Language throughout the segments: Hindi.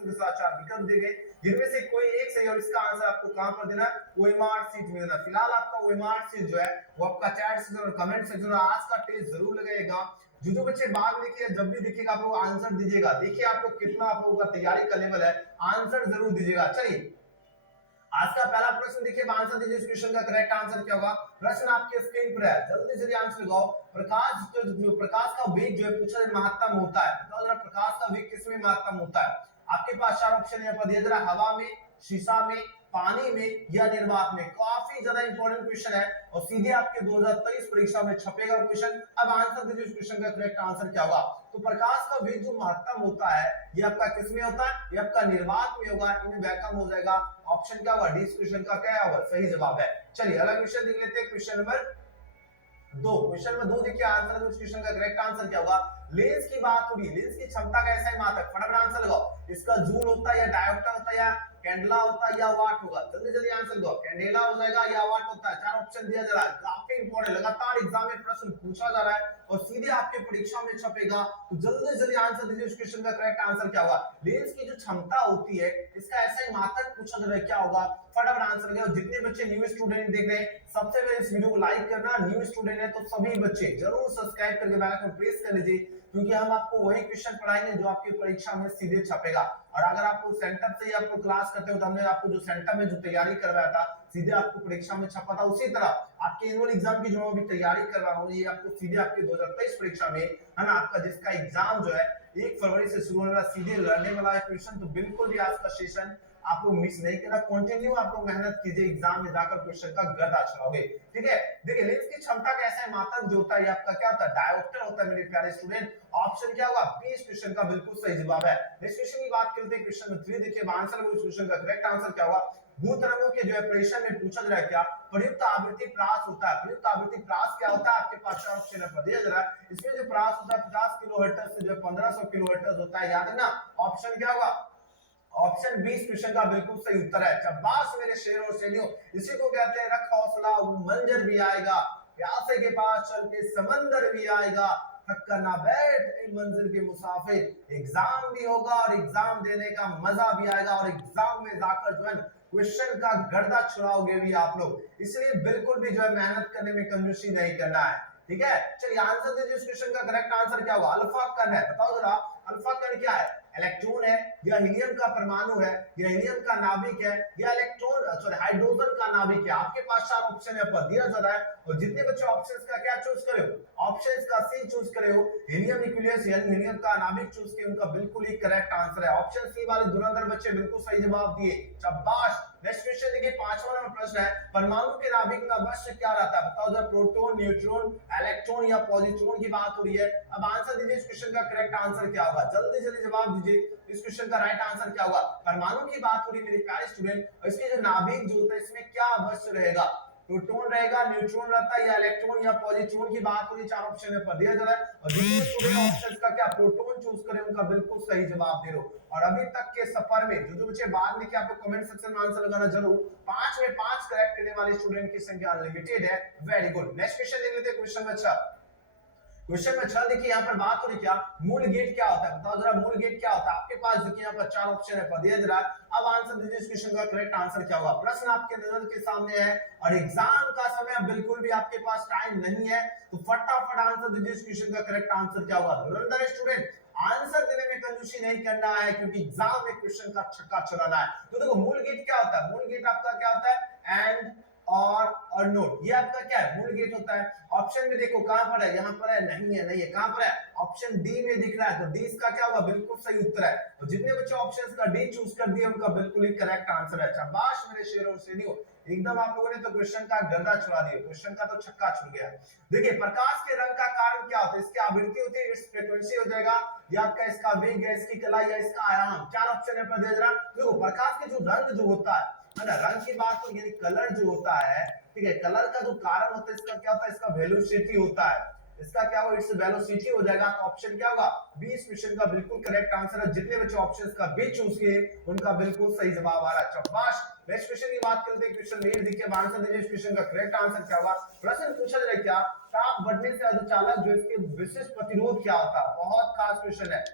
ऑप्शन के साथ 4 विकल्प दिए गए, जिनमें से कोई एक सही और इसका आंसर आपको कहां पर देना है, ओएमआर सीट में देना। फिलहाल आपका ओएमआर सीट जो है वो आपका चैट सेक्शन और कमेंट सेक्शन और आज का टेस्ट जरूर लगाइएगा। जो बच्चे बाद में देखिए, जब भी देखिएगा आप लोग आंसर दीजिएगा, देखिए आप लोग कितना आप लोगों का तैयारी का लेवल है, आंसर जरूर दीजिएगा। चलिए आज का पहला प्रश्न देखिए, आंसर दीजिए इस क्वेश्चन का करेक्ट आंसर क्या होगा। प्रश्न आपके स्क्रीन पर है, जल्दी जल्दी आंसर लगाओ। प्रकाश का वेग जो है पूछा महत्तम होता है, बताओ जरा प्रकाश का वेग किसमें महत्तम होता है। आपके पास 4 ऑप्शन यहाँ पर दिया जरा, हवा में, शीशा में, पानी में या निर्वात में। काफी ज्यादा इंपॉर्टेंट क्वेश्चन है और सीधे आपके 2023 परीक्षा में छपेगा क्वेश्चन। अब आंसर दीजिए इस क्वेश्चन का करेक्ट आंसर क्या होगा। तो प्रकाश का वेग जो महत्तम होता है ये आपका किसमें होता है, ये आपका निर्वात में होगा, इनमें वैक्यूम हो जाएगा। ऑप्शन क्या होगा, डी क्वेश्चन का क्या होगा, सही जवाब है। चलिए अगला क्वेश्चन देख लेते हैं, क्वेश्चन नंबर 2। क्वेश्चन नंबर 2 देखिए, आंसर इस क्वेश्चन का करेक्ट आंसर क्या होगा। लेंस की बात हो रही है, लेंस की क्षमता का ऐसा ही मात्रक, फटाफट आंसर लगाओ। इसका जूल होता है या डायोप्टर होता है या कैंडेला होता है या वाट होगा, जल्दी जल्दी आंसर दो। कैंडेला हो जाएगा या वाट होता है, 4 ऑप्शन दिया जा रहा है। काफी इंपॉर्टेंट, लगातार एग्जाम में प्रश्न पूछा जा रहा है और सीधे आपके परीक्षा में छपेगा, तो जल्दी जल्दी आंसर दीजिए इस क्वेश्चन का करेक्ट आंसर क्या होगा। लेंस की जो क्षमता होती है इसका ऐसा ही मात्रक पूछा जा रहा है, क्या होगा, फटाफट आंसर करो। जितने बच्चे न्यू स्टूडेंट देख रहे हैं सबसे पहले इस वीडियो को लाइक करना, न्यू स्टूडेंट है तो सभी बच्चे जरूर सब्सक्राइब करके बेल आइकन प्रेस कर लीजिए, क्योंकि हम आपको वही क्वेश्चन पढ़ाएंगे जो आपकी परीक्षा में सीधे छपेगा। और अगर आपको सेंटर से ही आपको क्लास करते हो तो हमने आपको जो सेंटर में जो तैयारी करवाया था सीधे आपको परीक्षा में छपा था, उसी तरह आपके एनुअल एग्जाम की जो मैं अभी तैयारी करवा रहा हूँ ये आपको सीधे आपके 2023 परीक्षा में है ना, आपका जिसका एग्जाम जो है 1 फरवरी से शुरू होने वाला, सीधे लड़ने वाला है क्वेश्चन। तो बिल्कुल भी आज का सेशन आप लोग मिस नहीं करना, कंटिन्यू आप लोग मेहनत कीजिए, एग्जाम में जाकर क्वेश्चन का गर्दा चलाओगे। ठीक है, देखिए लेंस की क्षमता कैसा है, मात्रक जो होता है आपका क्या होता है, डायोप्टर होता है मेरे प्यारे स्टूडेंट। ऑप्शन क्या होगा, बी इस क्वेश्चन का बिल्कुल सही जवाब है। नेक्स्ट क्वेश्चन की बात करते हैं, क्वेश्चन नंबर 3 देखिए, आंसर इस क्वेश्चन का करेक्ट आंसर क्या होगा। भूतरंगों के जो है प्रेशर में पूछा जा रहा है क्या, प्रयुक्त आवृत्ति प्रास होता है। प्रयुक्त आवृत्ति प्रास क्या होता है, आपके पास 4 ऑप्शन है दिया जा रहा है। इसमें जो प्रास होता है 50 किलोहर्ट्ज से जो 1500 किलोहर्ट्ज होता है, याद है ना। ऑप्शन क्या होगा, ऑप्शन 20 क्वेश्चन का बिल्कुल सही उत्तर है। शाबाश मेरे शेर और शेरियों, इसी को कहते हैं रख हौसला, मंजर भी आएगा, प्यासे के पास चल के समंदर भी आएगा, थक कर ना बैठ मंजिल के मुसाफिर। एग्जाम भी होगा और एग्जाम देने का मजा भी आएगा और एग्जाम में जाकर जो है क्वेश्चन का गर्दा छुड़ाओगे भी आप लोग, इसलिए बिल्कुल भी जो है मेहनत करने में कंजूसी नहीं करना है। ठीक है, चलिए आंसर दीजिए इस क्वेश्चन का करेक्ट आंसर क्या होगा। अल्फा कण है, बताओ जरा अल्फा कण क्या है, इलेक्ट्रॉन है या हीलियम का परमाणु है या हीलियम का नाभिक है या इलेक्ट्रॉन सॉरी हाइड्रोजन का नाभिक है। आपके पास 4 ऑप्शन है पर दिया जा रहा है और जितने बच्चे ऑप्शंस का क्या चूज करे हो, ऑप्शंस का सी चूज करे हो, हीलियम न्यूक्लियस यानी हीलियम का नाभिक चूज किया, उनका बिल्कुल ही करेक्ट आंसर है। ऑप्शन सी वाले धुरंधर बच्चे बिल्कुल सही जवाब दिए, शाबाश। नेक्स्ट क्वेश्चन देखिए, 5वां नंबर प्रश्न है, परमाणु के नाभिक में अवश्य क्या रहता है, बताओ जरा प्रोटॉन, न्यूट्रॉन, इलेक्ट्रॉन या पॉजिट्रॉन की बात हो रही है। अब आंसर दीजिए इस क्वेश्चन का करेक्ट आंसर क्या होगा, जल्दी जल्दी जवाब दीजिए इस क्वेश्चन का राइट आंसर क्या होगा। परमाणु की बात हो रही है मेरे प्यारे स्टूडेंट, और इसके जो नाभिक जो होता है इसमें क्या अवश्य रहेगा, प्रोटॉन रहेगा, न्यूट्रॉन रहता है या इलेक्ट्रॉन या पॉजिट्रॉन की बात हो रही है। 4 ऑप्शन में दिया जा रहा है और जितने स्टूडेंट ऑप्शंस का क्या प्रोटॉन चूज करें उनका बिल्कुल सही जवाब दे रहे हो। और अभी तक के सफर में जो बच्चे बाद में क्या, आपको कमेंट सेक्शन में आंसर लगाना जरूर, 5 में 5 करेक्ट करने वाले स्टूडेंट की संख्या अनलिमिटेड है, वेरी गुड। नेक्स्ट क्वेश्चन देख लेते हैं, क्वेश्चन में 6। क्वेश्चन में 6 देखिए, यहाँ पर बात हो रही क्या, मूल गेट क्या होता है, बताओ जरा मूल गेट क्या होता है। आपके पास देखिए यहाँ पर 4 ऑप्शन है दिया जा रहा है। अब आंसर दीजिए इस क्वेश्चन का करेक्ट आंसर क्या होगा। प्रश्न आपके नजर के सामने है और एग्जाम का समय बिल्कुल भी आपके पास टाइम नहीं है, तो फटाफट आंसर दीजिए इस क्वेश्चन का करेक्ट आंसर क्या होगा। धुरंधर स्टूडेंट, आंसर देने में कंजूसी नहीं करना है क्योंकि एग्जाम में क्वेश्चन का छक्का छुड़ाना है। तो देखो मूल गेट क्या होता है, मूल गेट आपका क्या होता है, एंड और नोट, ये आपका क्या है, मूल गेट होता है। ऑप्शन में देखो कहां पर है, यहां पर है, नहीं है, नहीं है, कहां पर है, ऑप्शन डी में दिख रहा है, तो डी इसका क्या होगा, बिल्कुल सही उत्तर है। तो जितने बच्चे ऑप्शंस का डी चूज कर दिए उनका बिल्कुल ही करेक्ट आंसर है, शाबाश मेरे शेरों और शेरियों, एकदम आप लोगों ने तो क्वेश्चन का गर्दा छुड़ा दिया, क्वेश्चन का तो छक्का छुड़ गया। देखिए प्रकाश के रंग का कारण क्या होता है, इसकी आवृत्ति होती है, इट्स फ्रीक्वेंसी हो जाएगा, या आपका इसका वेग है, इसकी कला या इसका आयाम। 4 ऑप्शन है पर दे रहा। देखो प्रकाश के जो रंग जो होता है ना, रंग की बात तो यानी कलर जो होता है, ठीक है, कलर का जो कारण होता है इसका क्या होता है, इसका वेलोसिटी होता है, इसका क्या होगा, इट्स वेलोसिटी हो जाएगा। तो ऑप्शन क्या होगा, बी इस क्वेश्चन का बिल्कुल करेक्ट आंसर है। जितने बच्चे ऑप्शंस का बी चूज किए उनका बिल्कुल सही जवाब आ रहा है, शाबाश। नेक्स्ट क्वेश्चन की बात करते हैं, क्वेश्चन 8 देखिए, आंसर दीजिए इस क्वेश्चन का करेक्ट आंसर क्या होगा। प्रश्न पूछा जा रहा है क्या, ताप बढ़ने से अधिचालक जो इसके विशिष्ट प्रतिरोध क्या होता है, बहुत खास क्वेश्चन है।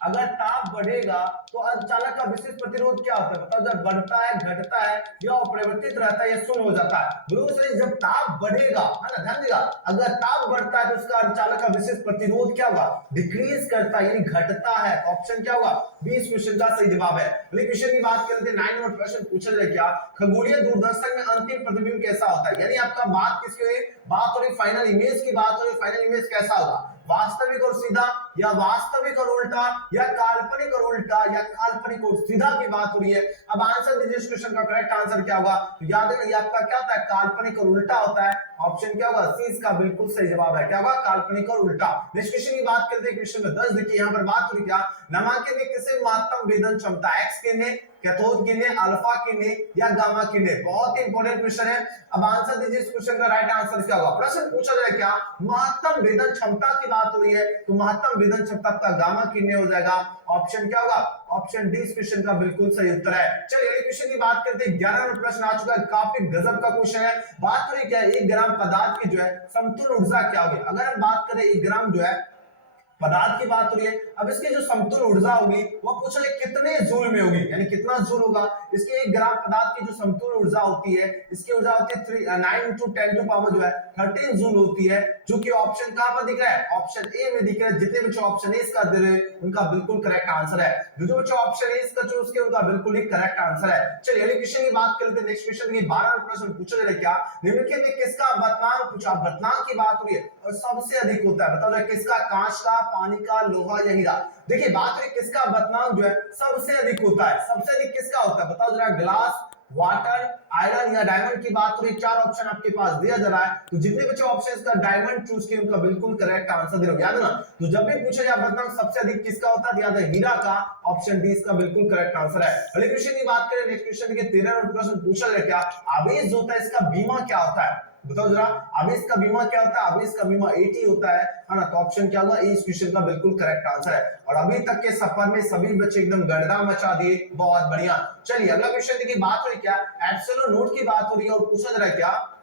अगर ताप बढ़ेगा तो अर्धचालक का विशेष प्रतिरोध क्या होता है? बताओ, जब बढ़ता है, घटता है या अपरिवर्तित रहता है या शून्य हो जाता है? बिल्कुल सही, जब ताप बढ़ेगा, है ना, ध्यान देगा, अगर ताप बढ़ता है तो उसका अर्धचालक का विशेष प्रतिरोध क्या होगा? डिक्रीज करता है, यानी घटता है। ऑप्शन क्या होगा? बी इस क्वेश्चन का सही जवाब है। अगले क्वेश्चन की बात करते हैं। 9 नंबर प्रश्न पूछा जाए क्या? खगोलीय दूरदर्शन में अंतिम प्रतिबिंब कैसा होता है? यानी आपका बात किसकी हुई? बात हो रही फाइनल इमेज की, बात हो रही फाइनल इमेज कैसा होगा? वास्तविक और सीधा, या वास्तविक और उल्टा, या काल्पनिक और उल्टा, या काल्पनिक और सीधा की बात हो रही है। अब आंसर दीजिए, इस क्वेश्चन का करेक्ट आंसर क्या होगा? तो याद है, ये आपका क्या होता है? काल्पनिक और उल्टा होता है। ऑप्शन क्या होगा? सी इसका बिल्कुल सही जवाब है। क्या होगा? काल्पनिक और उल्टा। नेक्स्ट क्वेश्चन की बात करते हैं। क्वेश्चन में 10 देखिए, यहाँ पर बात हो रही क्या? नामांकित में किसे महत्तम वेदन क्षमता? एक्स किरणें, कैथोड किरणें, अल्फा किरणें या गामा किरणें? बहुत ही इंपॉर्टेंट क्वेश्चन है। अब आंसर दीजिए, इस क्वेश्चन का राइट आंसर क्या होगा? प्रश्न पूछा जाए क्या? महत्तम वेदन क्षमता की बात हो रही है, तो महत्तम वेदन क्षमता का गामा किरणें हो जाएगा। ऑप्शन क्या होगा? ऑप्शन डी इस क्वेश्चन का बिल्कुल सही उत्तर है। चलिए अगले क्वेश्चन की बात करते हैं। 11 नंबर प्रश्न आ चुका है, काफी गजब का क्वेश्चन है। बात हो रही क्या? 1 ग्राम पदार्थ की जो है समतुल्य ऊर्जा क्या होगी? अगर हम बात करें 1 ग्राम जो है पदार्थ की बात हो रही है, अब इसकी जो समतुल्य ऊर्जा होगी वो पूछा जाए कितने जूल में होगी, यानी कितना जूल होगा? इसके 1 ग्राम पदार्थ की जो समतुल्य ऊर्जा होती है, इसकी ऊर्जा होती है 9 × 10 टू पावर जो है 13 जूल होती है, जो कि ऑप्शन कहां पर दिख रहा है? ऑप्शन ए में दिख रहा है। जितने बच्चे ऑप्शन ए इसका दे रहे हैं उनका बिल्कुल करेक्ट आंसर है। जो बच्चे ऑप्शन ए इसका चूज किए उनका बिल्कुल ही करेक्ट आंसर है। चलिए अगले क्वेश्चन की बात करते हैं। नेक्स्ट क्वेश्चन की 12 नंबर प्रश्न पूछा जा रहा है क्या? निम्नलिखित में किसका अपवर्तनांक पूछा? अपवर्तनांक की बात हो रही है और सबसे अधिक होता है। बताओ किसका? कांच का, पानी का, लोहा या हीरा? देखिए बात है किसका अपवर्तनांक जो है सबसे अधिक होता है। सबसे अधिक किसका होता है? बताओ जरा। ग्लास, वाटर, आयरन या डायमंड की बात हो रही है। 4 ऑप्शन आपके पास दिया जा रहा है, तो जितने बच्चे ऑप्शंस का डायमंड चूज किए उनका बिल्कुल करेक्ट आंसर दे रहे हो। याद है ना? तो जब भी पूछा जाए अपवर्तनांक सबसे अधिक किसका होता है, याद है हीरा का। ऑप्शन डी इसका बिल्कुल करेक्ट आंसर है। अगले क्वेश्चन की बात करें। नेक्स्ट क्वेश्चन के 13 नंबर प्रश्न पूछा जाए क्या? आवेश जो होता है इसका बीमा क्या होता है? बताओ जरा। आवेश का बीमा क्या होता है? आवेश का बीमा AT होता है ना? तो ऑप्शन क्या होगा? इस क्वेश्चन का बिल्कुल करेक्ट आंसर है। और अभी तक के सफर में सभी बच्चे एकदम गड़दा मचा दिए, बहुत बढ़िया। चलिए अगला क्वेश्चन देखिए, बात हो रही क्या? एप्सिलॉन नोट की बात हो रही है और पूछा जा रहा है क्या?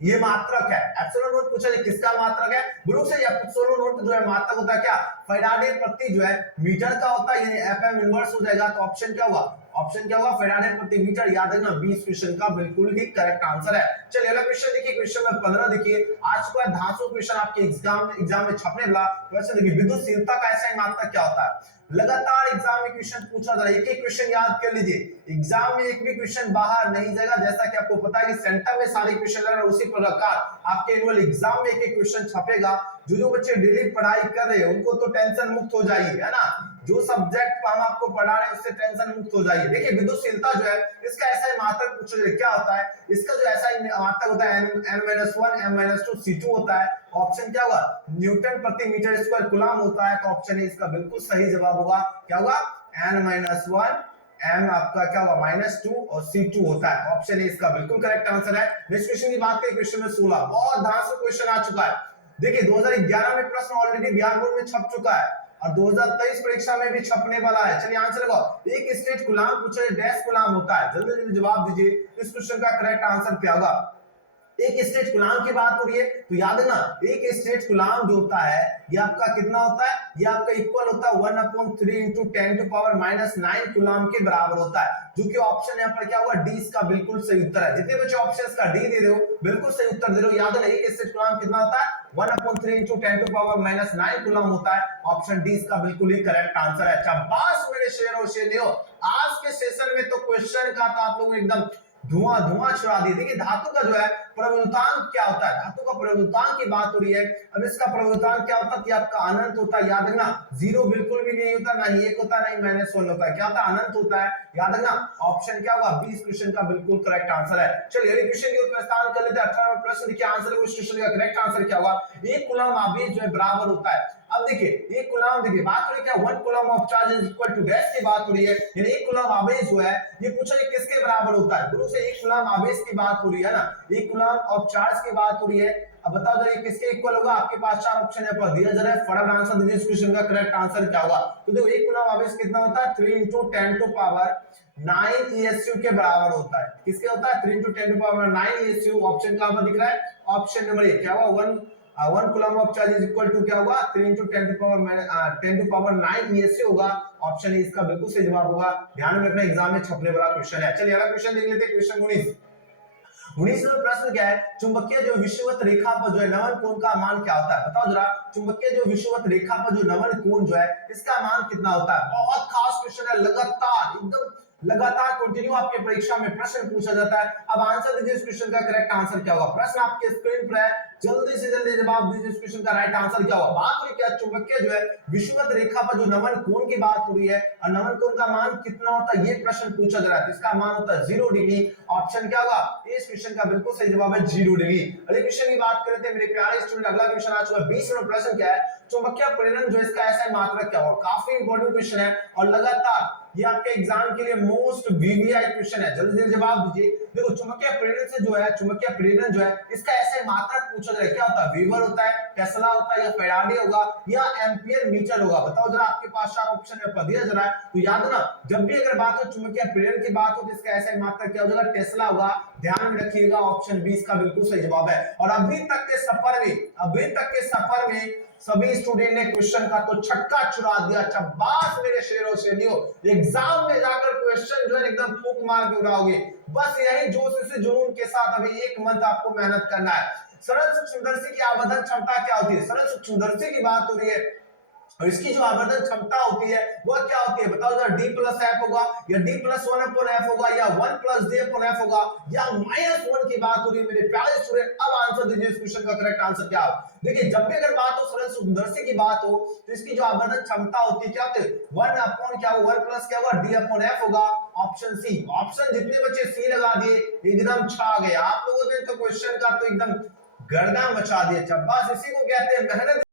ये मात्रक है। एप्सिलॉन नोट पूछा जाए किसका मात्रक है? ब्लू से एप्सिलॉन नोट जो है मात्रक होता है क्या? फैराडे प्रति जो है मीटर का होता है, यानी FM इनवर्स हो जाएगा। तो ऑप्शन क्या होगा? ऑप्शन क्या होगा? फैराडे प्रति मीटर। याद रखना 20 क्वेश्चन का बिल्कुल ही करेक्ट आंसर है। चलिए अगला क्वेश्चन देखिए। क्वेश्चन में 15 देखिए, आज का धांसू क्वेश्चन आपके एग्जाम में छपने वाला क्वेश्चन देखिए। विद्युतशीलता का ऐसा मात्रक क्या होता है? लगातार एग्जाम में क्वेश्चन पूछा जा रहा है, एक एक क्वेश्चन याद कर लीजिए। एग्जाम में एक भी क्वेश्चन बाहर नहीं जाएगा। जैसा कि आपको पता है कि सेंटर में सारे क्वेश्चन लग रहे हैं, उसी प्रकार आपके एनुअल एग्जाम में एक एक क्वेश्चन छपेगा। जो बच्चे डेली पढ़ाई कर रहे हैं उनको तो टेंशन मुक्त हो जाइए, है ना? जो सब्जेक्ट हम आपको पढ़ा रहे हैं उससे टेंशन मुक्त हो जाइए। देखिए विद्युतशीलता जो है इसका ऐसा मात्रक पूछा जाए क्या होता है? इसका जो ऐसा मात्रक होता है n-1 m-2 C2 होता है। ऑप्शन क्या होगा? न्यूटन प्रति मीटर स्क्वायर कूलम होता है। तो ऑप्शन ए इसका बिल्कुल सही जवाब होगा। क्या होगा? n-1 m आपका क्या होगा? -2 और C2 होता है। ऑप्शन ए इसका बिल्कुल करेक्ट आंसर है। नेक्स्ट क्वेश्चन की बात करें। क्वेश्चन में 16 बहुत धांसू क्वेश्चन आ चुका है। देखिए 2011 में प्रश्न ऑलरेडी बिहार बोर्ड में छप चुका है और 2023 परीक्षा में भी छपने वाला है। चलिए आंसर लगाओ। एक स्टेट कूलम पूछा है, डैश कूलम होता है। जल्दी जल्दी जवाब दीजिए। इस क्वेश्चन का करेक्ट आंसर क्या होगा? एक स्टेट कूलम की बात हो रही है, तो याद है ना एक स्टेट कूलम जो होता है ये आपका कितना होता है? ये आपका इक्वल होता है 1/3 × 10⁻⁹ कूलम के बराबर होता है। जो कि ऑप्शन यहाँ पर क्या होगा? डी इसका बिल्कुल सही उत्तर है। जितने बच्चे ऑप्शंस का डी दे रहे हो बिल्कुल सही उत्तर दे रहे हो। याद है ना एक स्टेट कूलम कितना होता है? 1/3 × 10⁻⁹ कूलम होता है। ऑप्शन डी इसका बिल्कुल ही करेक्ट आंसर है। शाबाश मेरे शेर और शेरनियों, आज के सेशन में तो क्वेश्चन का तो आप लोगों ने एकदम धुआं छुड़ा दिया। देखिए धातु का जो है प्रवृत्तांक क्या होता है? धातु का प्रवृत्तांक की बात हो रही है। अब इसका प्रवृत्तांक क्या होता है? कि आपका अनंत होता है। याद रखना 0 बिल्कुल भी नहीं होता, ना ही 1 होता, ना ही -1 होता है। क्या होता है? अनंत होता है। याद रखना ऑप्शन क्या होगा? 20 क्वेश्चन का बिल्कुल करेक्ट आंसर है। चलिए अगले क्वेश्चन की ओर प्रस्थान कर लेते हैं। 18वां प्रश्न देखिए, आंसर को इस क्वेश्चन का करेक्ट आंसर क्या होगा? 1 कूलम आवेश जो है बराबर होता है। अब देखिए 1 कूलम, देखिए बात हो रही है क्या? 1 coulomb of charge is equal to dash की बात हो रही है। यानी 1 कूलम आवेश जो है ये पूछा है किसके बराबर होता है? गुरु से 1 कूलम आवेश की बात हो रही है ना, 1 कूलम ऑफ चार्ज की बात हो रही है। अब बताओ जरा किसके इक्वल होगा? आपके पास 4 ऑप्शन है पर दिया जा रहा है। फटाफट आंसर दीजिए। इस क्वेश्चन का करेक्ट आंसर क्या होगा? तो देखो 1 कूलम आवेश कितना होता है? 3 × 10⁻9 ESU के बराबर होता है। किसके होता है? 3 × 10⁻9 ESU। ऑप्शन कहां पर दिख रहा है? ऑप्शन नंबर ए क्या होगा? 1 coulomb of charge is equal to क्या होगा 3 into 10 to power 9 ये से होगा। ऑप्शन ए इसका बिल्कुल सही जवाब होगा। ध्यान में रखना एग्जाम में छपने वाला क्वेश्चन है। चलिए अगला क्वेश्चन देख लेते हैं, क्वेश्चन 19वां प्रश्न क्या है, चुंबकीय जो विषुवत रेखा पर जो है नमन कोण का मान क्या होता है? बताओ जरा, चुंबकीय जो विषुवत रेखा पर जो नमन कोण जो है इसका मान कितना होता है? बहुत खास क्वेश्चन है, लगातार एकदम लगातार कंटिन्यू आपके परीक्षा में प्रश्न पूछा जाता है। अब आंसर दीजिए इस क्वेश्चन का, करेक्ट आंसर क्या होगा? प्रश्न आपके स्क्रीन पर है, जल्दी से जल्दी जवाब दीजिए इस क्वेश्चन का राइट आंसर क्या होगा। बात हो रही क्या, चुंबकीय जो है विषुवत रेखा पर जो नमन कोण की बात हो रही है और नमन कोण का मान कितना होता है ये प्रश्न पूछा जा रहा है। इसका मान होता है 0 डिग्री। ऑप्शन क्या होगा? इस क्वेश्चन का बिल्कुल सही जवाब है 0 डिग्री। अगले क्वेश्चन की बात करते हैं मेरे प्यारे स्टूडेंट। अगला क्वेश्चन आ चुका है 20वां प्रश्न क्या है, चुंबकीय प्रेरण जो इसका ऐसा मात्रक क्या होगा? काफी इंपॉर्टेंट क्वेश्चन है और लगातार ये आपके एग्जाम के लिए मोस्ट वीवीआई क्वेश्चन है। जल्दी जल्दी जवाब दीजिए। देखो चुंबकीय प्रेरण से जो है, चुंबकीय प्रेरण जो है इसका ऐसे मात्रक पूछा जाए, क्या होता है? वीवर होता है, टेस्ला होता है, या फैराडे होगा, या एम्पियर मीटर होगा? बताओ जरा, आपके पास 4 ऑप्शन है, दिया जा रहा है। तो याद है ना, जब भी अगर बात हो चुंबकीय प्रेरण की बात हो तो इसका ऐसे मात्रक क्या हो जाएगा? टेस्ला होगा। ध्यान में रखिएगा, ऑप्शन 20 का बिल्कुल सही जवाब है। और अभी तक के सफर में सभी स्टूडेंट ने क्वेश्चन का तो छक्का छुड़ा दिया। शाबाश मेरे शेरों शेरियों, एग्जाम में जाकर क्वेश्चन जो है एकदम फूंक मार के उड़ाओगे। बस यही जोश से जुनून के साथ अभी 1 मंथ आपको मेहनत करना है। सरल सूक्ष्मदर्शी की आवर्धन क्षमता क्या होती है? सरल सूक्ष्मदर्शी की बात हो रही है और इसकी जो आवर्धन क्षमता होती है वह क्या होती है? बताओ जरा, D प्लस एफ होगा, या D प्लस 1 अपॉन एफ होगा, या 1 प्लस D अपॉन एफ होगा, या -1 की बात हो रही है मेरे प्यारे स्टूडेंट। अब आंसर दीजिए इस क्वेश्चन का, करेक्ट आंसर क्या होगा? देखिए, जब भी अगर बात हो सरल सूक्ष्मदर्शी की बात हो तो इसकी जो आवर्धन क्षमता होती है क्या होती है? 1 अपॉन क्या होगा? 1 प्लस क्या होगा? D अपॉन एफ होगा। Option C. ऑप्शन जितने बच्चे सी लगा दिए एकदम छा गए आप लोगों ने, तो क्वेश्चन का तो एकदम गर्दा मचा दिया। शाबाश, इसी को कहते हैं मेहनत।